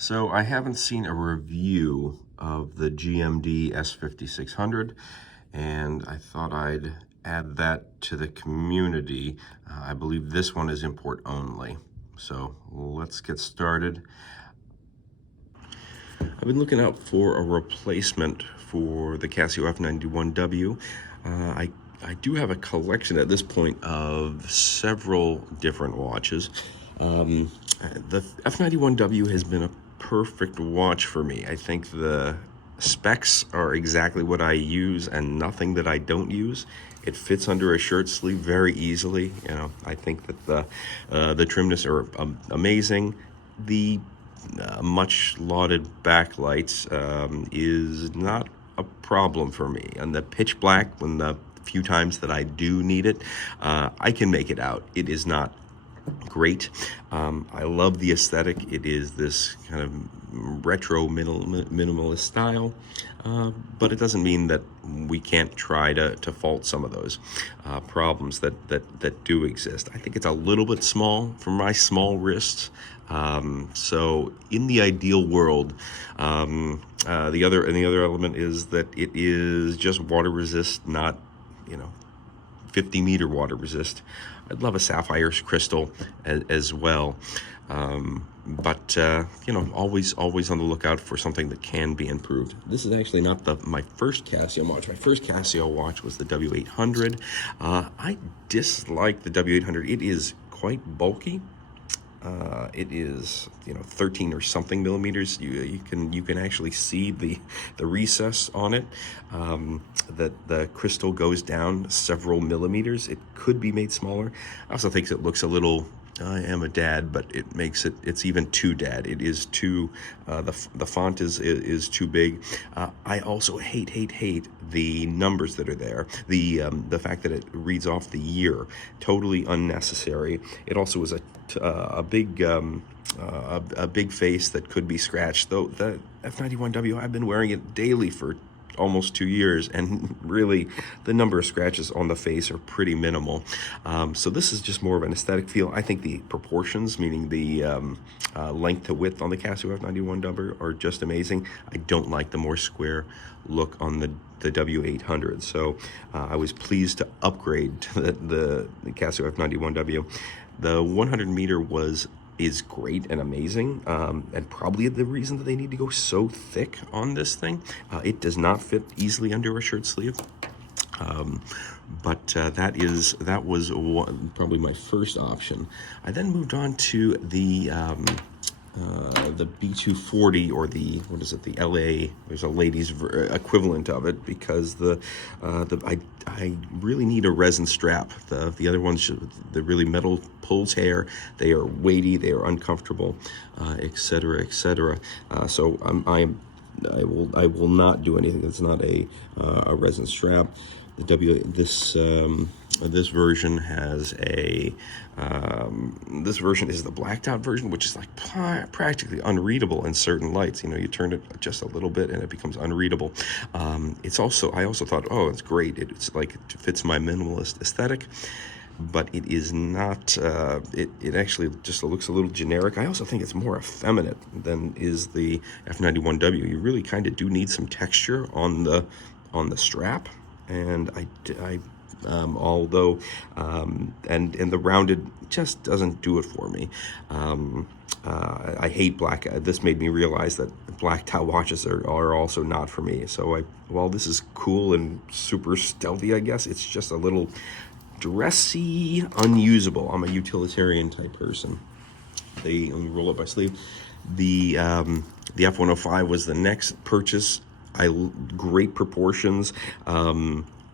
So I haven't seen a review of the GMD-S5600, and I thought I'd add that to the community. I believe this one is import only. So let's get started. I've been looking out for a replacement for the Casio F-91W. I do have a collection at this point of several different watches. The F-91W has been a perfect watch for me. I think the specs are exactly what I use and nothing that I don't use. It fits under a shirt sleeve very easily. You know, I think that the trimness are amazing. The much lauded backlights is not a problem for me. And the pitch black, when the few times that I do need it, I can make it out. It is not great. I love the aesthetic. It is this kind of retro minimalist style, but it doesn't mean that we can't try to fault some of those problems that do exist. I think it's a little bit small for my small wrists. So in the ideal world, the other element is that it is just water resist, not 50-meter water resist. I'd love a sapphire crystal as well, but always on the lookout for something that can be improved. This is actually not my first Casio watch. My first Casio watch was the W800. I dislike the W800. It is quite bulky. It is 13 or something millimeters. You can actually see the recess on it. That the crystal goes down several millimeters. It could be made smaller. I also think it looks a little, I am a dad, but it makes it's even too dad. It is too, the font is too big. I also hate the numbers that are there. The fact that it reads off the year, totally unnecessary. It also is a big face that could be scratched. Though the F-91W, I've been wearing it daily for almost 2 years, and really the number of scratches on the face are pretty minimal. So this is just more of an aesthetic feel. I think the proportions, meaning the length to width on the Casio F-91W, are just amazing. I don't like the more square look on the W800. So I was pleased to upgrade to the Casio F-91W. The 100-meter is great and amazing, and probably the reason that they need to go so thick on this thing. It does not fit easily under a shirt sleeve, but that was probably my first option. I then moved on to the B240, or the LA. There's a ladies equivalent of it, because I really need a resin strap. The other ones, the really metal pulls hair. They are weighty, they are uncomfortable, etc., etc. So I will not do anything that's not a resin strap. This version has this version is the blacked out version, which is like practically unreadable in certain lights. You turn it just a little bit and it becomes unreadable. I also thought, oh, it's great. It's like it fits my minimalist aesthetic, but it is not. It actually just looks a little generic. I also think it's more effeminate than is the F-91W. You really kind of do need some texture on the strap, and although the rounded just doesn't do it for me. I hate black. This made me realize that blacked out watches are also not for me. So while this is cool and super stealthy, I guess it's just a little dressy, unusable. I'm a utilitarian type person. Let me roll up my sleeve. The F-105 was the next purchase. Great proportions.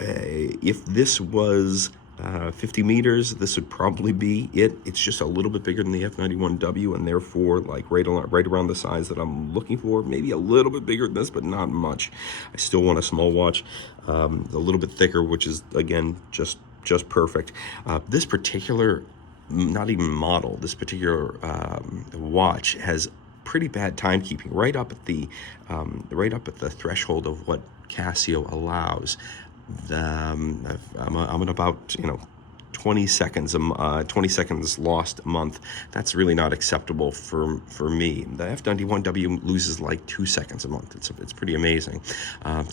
If this was 50 meters, this would probably be it. It's just a little bit bigger than the F-91W, and therefore like right around the size that I'm looking for. Maybe a little bit bigger than this, but not much. I still want a small watch, a little bit thicker, which is again just perfect. This particular, not even model, this particular watch has pretty bad timekeeping, right up at the threshold of what Casio allows. I'm at about 20 seconds, 20 seconds lost a month. That's really not acceptable for me. The F-91W loses like 2 seconds a month. It's pretty amazing. I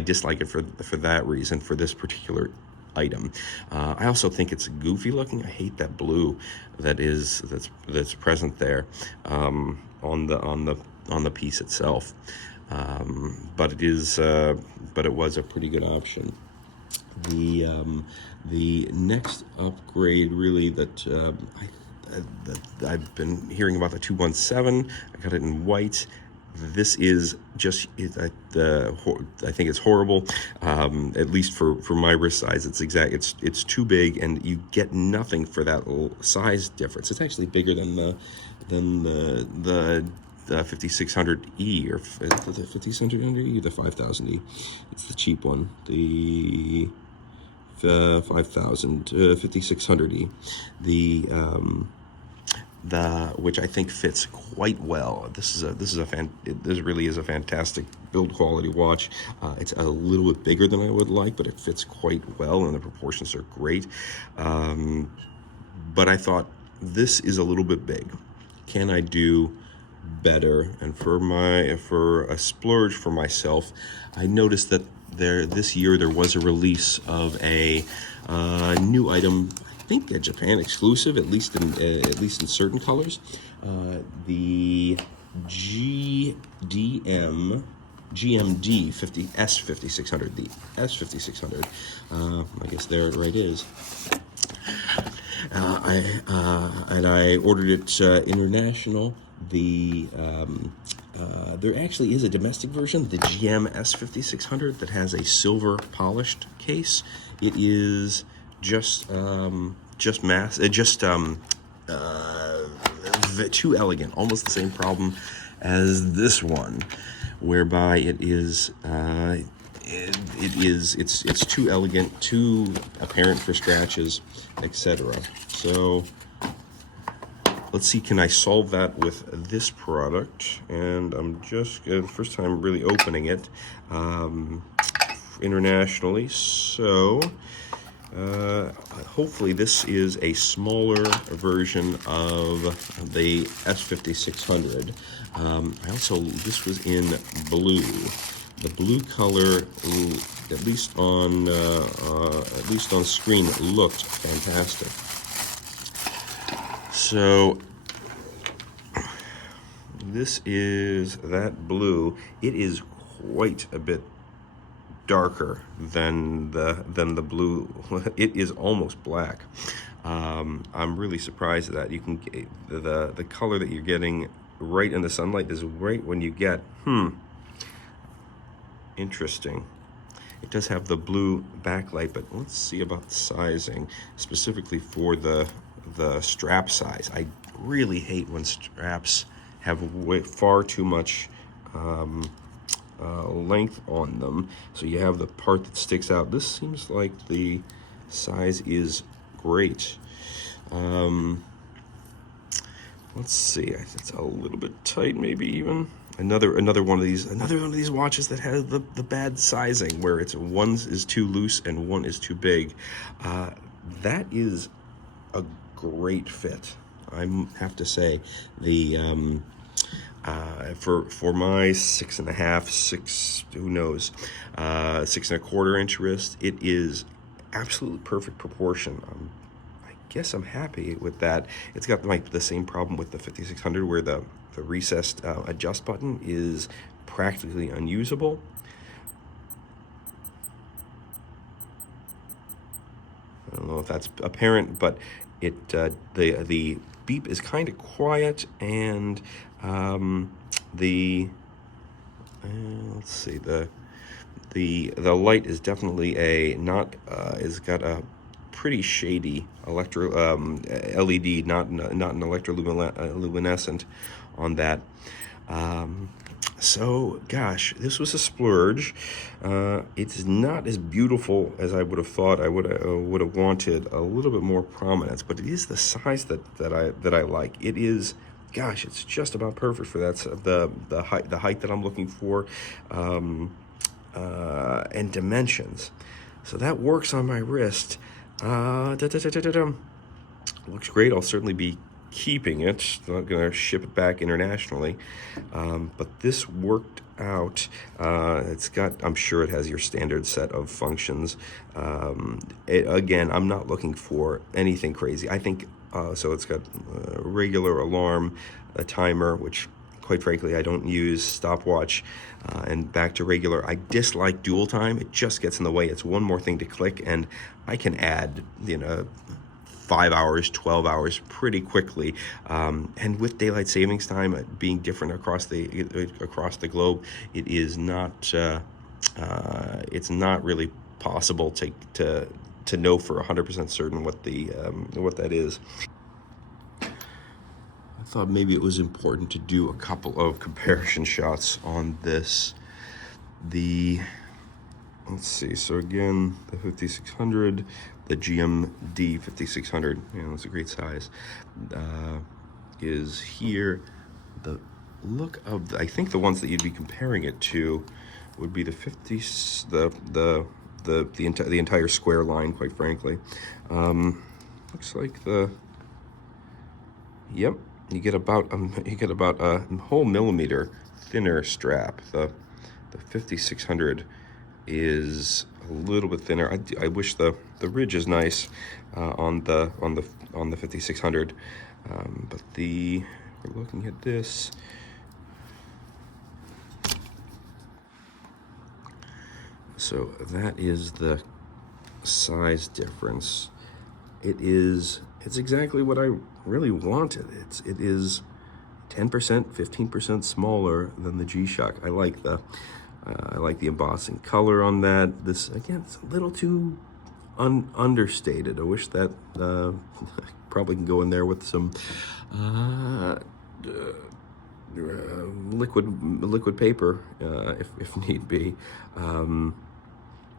dislike it for that reason, for this particular item. I also think it's goofy looking. I hate that blue that's present there on the piece itself. But it was a pretty good option. The next upgrade really that I've been hearing about, the 217. I got it in white. This is just, I think it's horrible, at least for my wrist size. It's too big, and you get nothing for that size difference. It's actually bigger than the 5600E, or is it the 5600E or the 5000E? It's the cheap one, the 5600E. Which I think fits quite well. This really is a fantastic build quality watch. It's a little bit bigger than I would like, but it fits quite well, and the proportions are great. But I thought, this is a little bit big. Can I do better? And for a splurge for myself, I noticed that this year there was a release of a new item. I think a Japan exclusive, at least in certain colors. The GMD-S5600, the S5600. I guess there it right is. I ordered it international. There actually is a domestic version, the GMS5600, that has a silver polished case. It is just too elegant, almost the same problem as this one, whereby it's too elegant, too apparent for scratches, etc. So let's see, can I solve that with this product? And I'm just first time really opening it internationally, so hopefully this is a smaller version of the S5600. This was in blue. The blue color, at least on screen, looked fantastic. So this is that blue. It is quite a bit darker than the blue. It is almost black. I'm really surprised at that. You can the color that you're getting right in the sunlight is right when you get interesting. It does have the blue backlight, but let's see about the sizing, specifically for the strap size. I really hate when straps have far too much length on them, so you have the part that sticks out. This seems like the size is great. Let's see, it's a little bit tight, maybe even. Another one of these watches that has the bad sizing, where one is too loose and one is too big. That is a great fit, I have to say. The for my 6.5, who knows, 6.25 inch wrist, it is absolutely perfect proportion. I guess I'm happy with that. It's got the same problem with the 5600, where the recessed adjust button is practically unusable. I don't know if that's apparent, but the beep is kind of quiet, and let's see, the light is definitely is got a pretty shady LED, not an electroluminescent on that. So gosh, this was a splurge. It's not as beautiful as I would have thought. I would have wanted a little bit more prominence, but it is the size that I like. It is, gosh, it's just about perfect for that, the height that I'm looking for, and dimensions. So that works on my wrist. Looks great. I'll certainly be keeping it. I'm going to ship it back internationally. But this worked out. It's got, I'm sure it has your standard set of functions. Again, I'm not looking for anything crazy. I think, so it's got a regular alarm, a timer, which quite frankly I don't use, stopwatch, and back to regular. I dislike dual time. It just gets in the way. It's one more thing to click, and I can add, 5 hours, 12 hours pretty quickly. And with daylight savings time being different across the globe, it is not it's not really possible to know for 100% certain what that is. I thought maybe it was important to do a couple of comparison shots on this. Let's see, so again, the 5600, the GMD-5600, it's a great size, is here. The look of, I think the ones that you'd be comparing it to would be the 50s, the entire square line, quite frankly. Looks like yep, you get about a whole millimeter thinner strap. The 5600 is a little bit thinner. I wish the ridge is nice on the 5600, but we're looking at this. So that is the size difference. It's exactly what I really wanted. It is 10%, 15% smaller than the G-Shock. I like the embossing color on that. This, again, it's a little too understated. I wish that probably can go in there with some liquid paper if need be.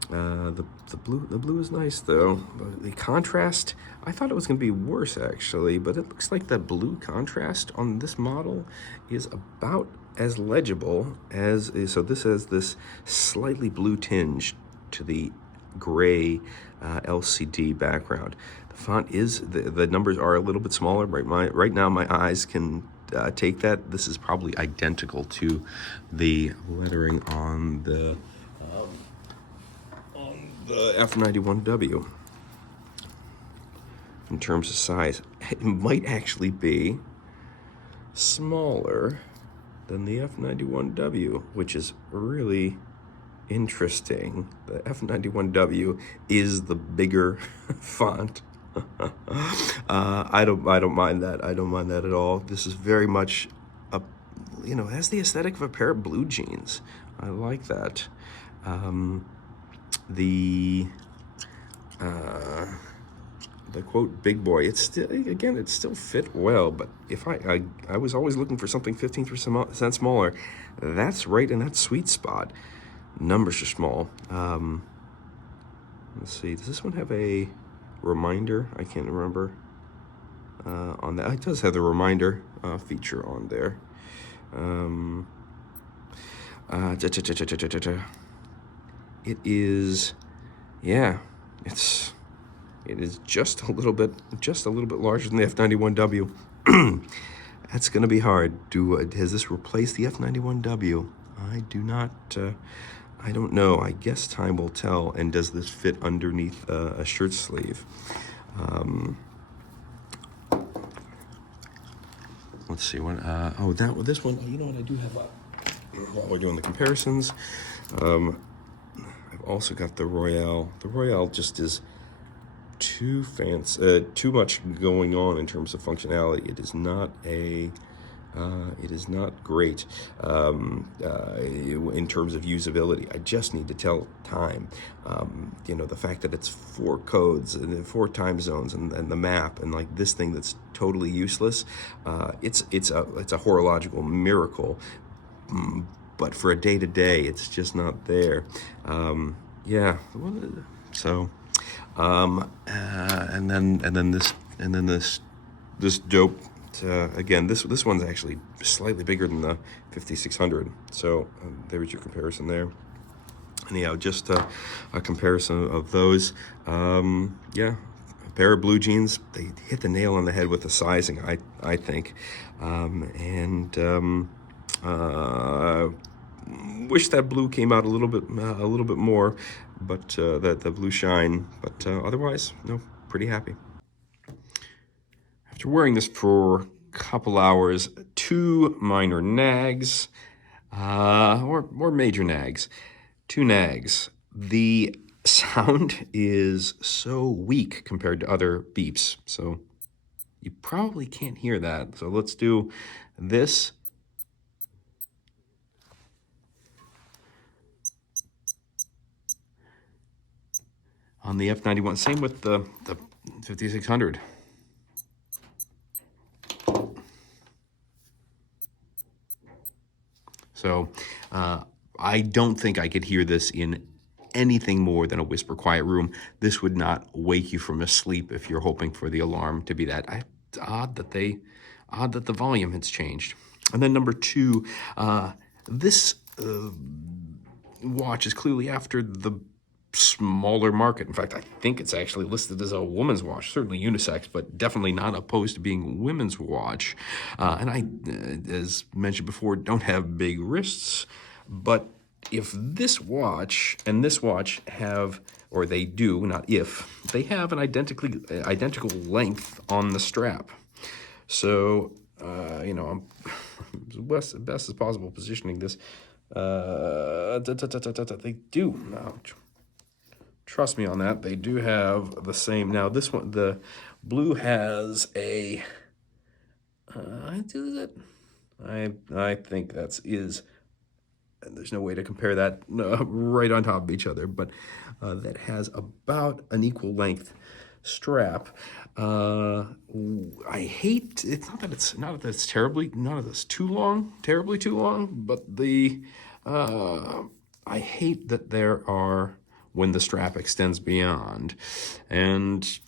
The blue is nice though. The contrast, I thought it was going to be worse actually, but it looks like the blue contrast on this model is about as legible as is. So this has this slightly blue tinge to the gray LCD background. The font is, the numbers are a little bit smaller. Right now my eyes can take that. This is probably identical to the lettering on the F-91W. In terms of size, it might actually be smaller than the F-91W, which is really interesting. The F-91W is the bigger font. I don't mind that. I don't mind that at all. This is very much it has the aesthetic of a pair of blue jeans. I like that. The quote big boy, it still fit well, but if I was always looking for something 15% smaller, that's right in that sweet spot. Numbers are small. Let's see, does this one have a reminder? I can't remember on that. It does have the reminder feature on there. It is, yeah, it is just a little bit larger than the F-91W. That's going to be hard. Has this replaced the F-91W? I don't know. I guess time will tell. And does this fit underneath a shirt sleeve? Let's see what. This one. You know what? I do have. While we're doing the comparisons, I've also got the Royale. The Royale just is too fancy, too much going on in terms of functionality. It is not great in terms of usability. I just need to tell time. The fact that it's 4 codes and 4 time zones and the map and like this thing that's totally useless. It's a horological miracle. But for a day-to-day, it's just not there. Yeah. So, and then this dope. Again, this one's actually slightly bigger than the 5600. So there's your comparison there. Anyhow, just a comparison of those. Yeah, a pair of blue jeans. They hit the nail on the head with the sizing, I think. Wish that blue came out a little bit more, but that the blue shine. But otherwise, no, pretty happy. After wearing this for a couple hours, 2 minor nags, or major nags. 2 nags. The sound is so weak compared to other beeps, so you probably can't hear that. So let's do this. On the F-91, same with the 5600. So I don't think I could hear this in anything more than a whisper quiet room. This would not wake you from a sleep if you're hoping for the alarm to be that. It's odd that the volume has changed. And then number 2, this watch is clearly after the smaller market. In fact, I think it's actually listed as a woman's watch, certainly unisex, but definitely not opposed to being women's watch. And I, as mentioned before, don't have big wrists, but if this watch and this watch have, or they do, not if, they have an identical length on the strap. So, I'm best as possible positioning this. They do. Trust me on that. They do have the same. Now this one, the blue has a. I think that is. There's no way to compare that right on top of each other, but that has about an equal length strap. I hate. It's not that it's terribly. None of this too long, terribly too long, but the. I hate that there are. When the strap extends beyond, and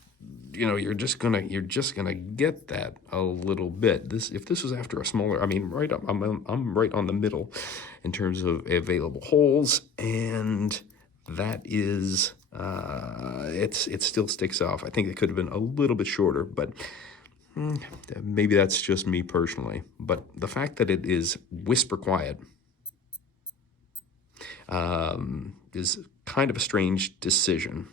you're just gonna get that a little bit. If this was after a smaller, right up, I'm right on the middle in terms of available holes, and that is it still sticks off. I think it could have been a little bit shorter, but maybe that's just me personally. But the fact that it is whisper quiet is kind of a strange decision.